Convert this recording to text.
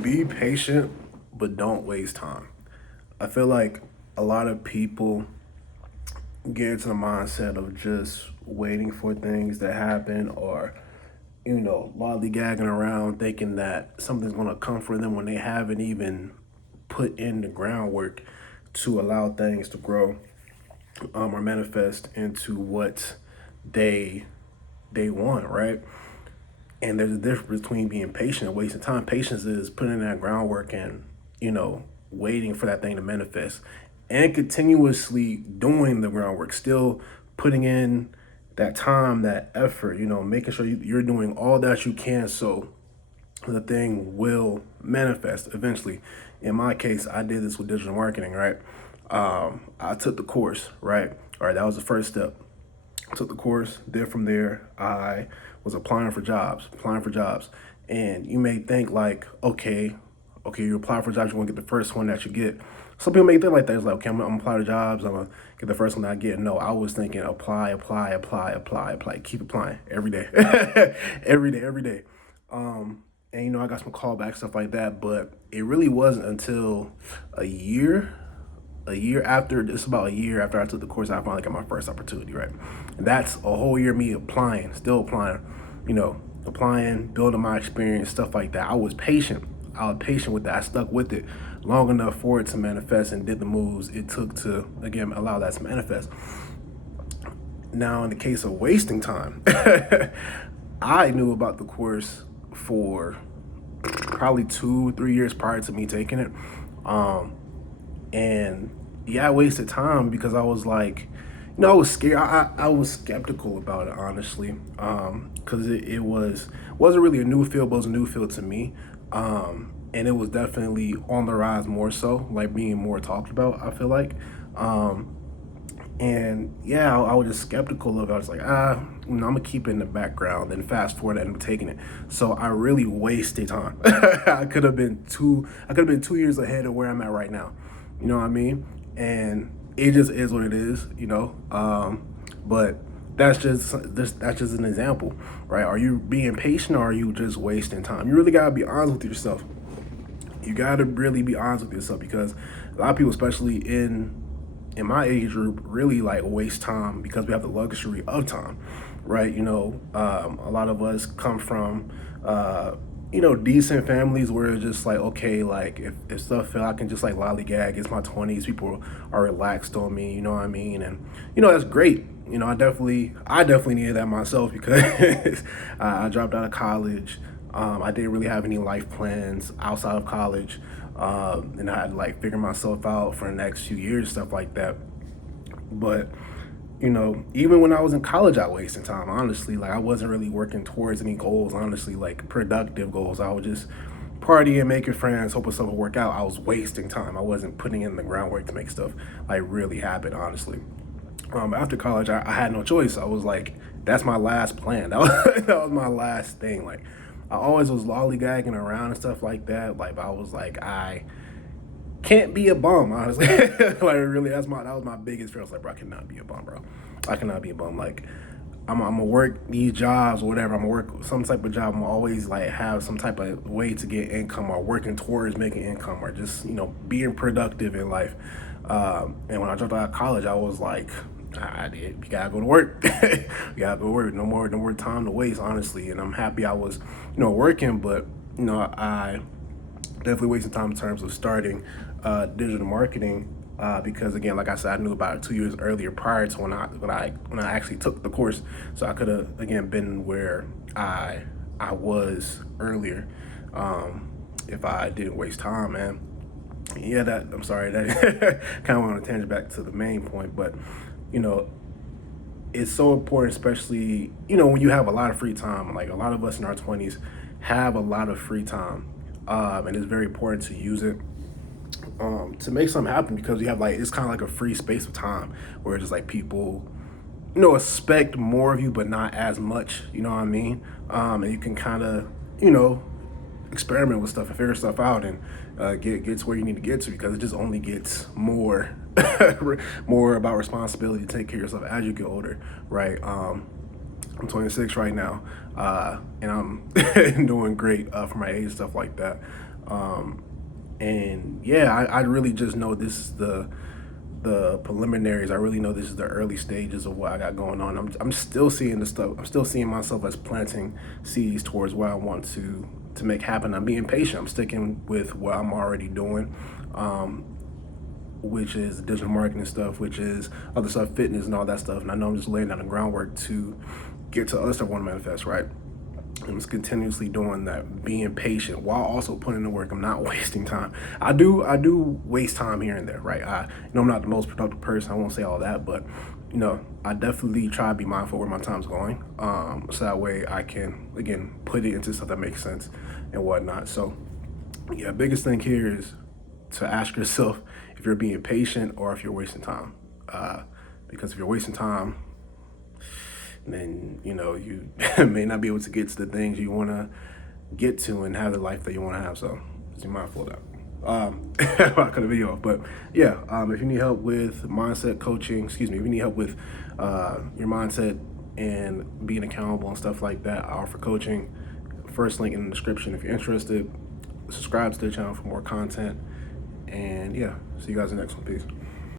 Be patient, but don't waste time. I feel like a lot of people get into the mindset of just waiting for things to happen or, lollygagging around thinking that something's going to come for them when they haven't even put in the groundwork to allow things to grow or manifest into what they they want, right? And there's a difference between being patient and wasting time. Patience is putting in that groundwork and, waiting for that thing to manifest and continuously doing the groundwork, still putting in that time, that effort, making sure you're doing all that you can so the thing will manifest eventually. In my case, I did this with digital marketing, right? I took the course, right? All right, that was the first step. Took the course. Then from there, I was applying for jobs. And you may think like, okay, you apply for jobs, you want to get the first one that you get. Some people may think like that. It's like, okay, I'm gonna apply to jobs, I'm gonna get the first one that I get. No, I was thinking apply, keep applying every day, every day. And I got some callbacks, stuff like that. But it really wasn't until a year a year after it's about a year after I took the course, I finally got my first opportunity, right? And that's a whole year of me applying, still applying, applying, building my experience, stuff like that. I was patient with that. I stuck with it long enough for it to manifest and did the moves it took to again allow that to manifest. Now in the case of wasting time, I knew about the course for probably 2 3 years prior to me taking it. Um, and yeah, I wasted time because I was like, I was scared. I was skeptical about it, honestly, because wasn't really a new field, but it was a new field to me, and it was definitely on the rise more so, like being more talked about. I feel like, um, and yeah, I was just skeptical of it. I was like, I'm gonna keep it in the background. Then fast forward, and I'm taking it. So I really wasted time. I could have been 2 years ahead of where I'm at right now. You know what I mean? And it just is what it is. But that's just an example, right? Are you being patient or are you just wasting time? You really gotta be honest with yourself. You gotta really be honest with yourself because a lot of people, especially in my age group, really like waste time because we have the luxury of time, right? A lot of us come from, decent families where it's just like, okay, like if stuff fell, I can just like lollygag. It's my 20s. People are relaxed on me, you know what I mean? And, that's great. I definitely needed that myself because I dropped out of college. I didn't really have any life plans outside of college. And I had to like figure myself out for the next few years, stuff like that. But even when I was in college, I wasted time. Honestly, like I wasn't really working towards any goals. Honestly, like productive goals. I was just partying, making friends, hoping stuff would work out. I was wasting time. I wasn't putting in the groundwork to make stuff like really happen. Honestly, after college, I had no choice. I was like, that's my last plan. That was my last thing. Like I always was lollygagging around and stuff like that. Like I was like, I can't be a bum, honestly. Like really, that was my biggest fear. I was like, bro, I cannot be a bum, bro. I cannot be a bum. Like I'm gonna work these jobs or whatever. I'm gonna work some type of job. I'm gonna always like have some type of way to get income or working towards making income or just being productive in life. And when I dropped out of college, I was like, I did. You gotta go to work. You gotta go to work. No more time to waste, honestly. And I'm happy I was, working, but I definitely wasted time in terms of starting digital marketing because again, like I said, I knew about it 2 years earlier prior to when I actually took the course, so I could have again been where I was earlier if I didn't waste time, man. Yeah, that I'm sorry that kind of went on a tangent back to the main point, but you know it's so important, especially when you have a lot of free time. Like a lot of us in our 20s have a lot of free time, and it's very important to use it to make something happen because you have like it's kind of like a free space of time where it's just like people expect more of you but not as much, you know what I mean? And you can kind of you know experiment with stuff and figure stuff out and get to where you need to get to because it just only gets more more about responsibility to take care of yourself as you get older, right? I'm 26 right now, and I'm doing great for my age, stuff like that. Um, and yeah, I really just know this is the preliminaries. I really know this is the early stages of what I got going on. I'm still seeing the stuff. I'm still seeing myself as planting seeds towards what I want to make happen. I'm being patient. I'm sticking with what I'm already doing. Which is digital marketing stuff, which is other stuff, fitness and all that stuff. And I know I'm just laying down the groundwork to get to other stuff I want to manifest, right? I'm just continuously doing that, being patient while also putting in the work. I'm not wasting time. I do waste time here and there, right? I'm not the most productive person. I won't say all that, but I definitely try to be mindful where my time's going, so that way I can again put it into stuff that makes sense and whatnot. So yeah, biggest thing here is to ask yourself if you're being patient or if you're wasting time. Because if you're wasting time, then you may not be able to get to the things you want to get to and have the life that you want to have. So just be mindful of that. I cut the video off, but yeah, if you need help with mindset coaching, if you need help with your mindset and being accountable and stuff like that, I offer coaching. First link in the description if you're interested. Subscribe to the channel for more content. And yeah, see you guys in the next one. Peace.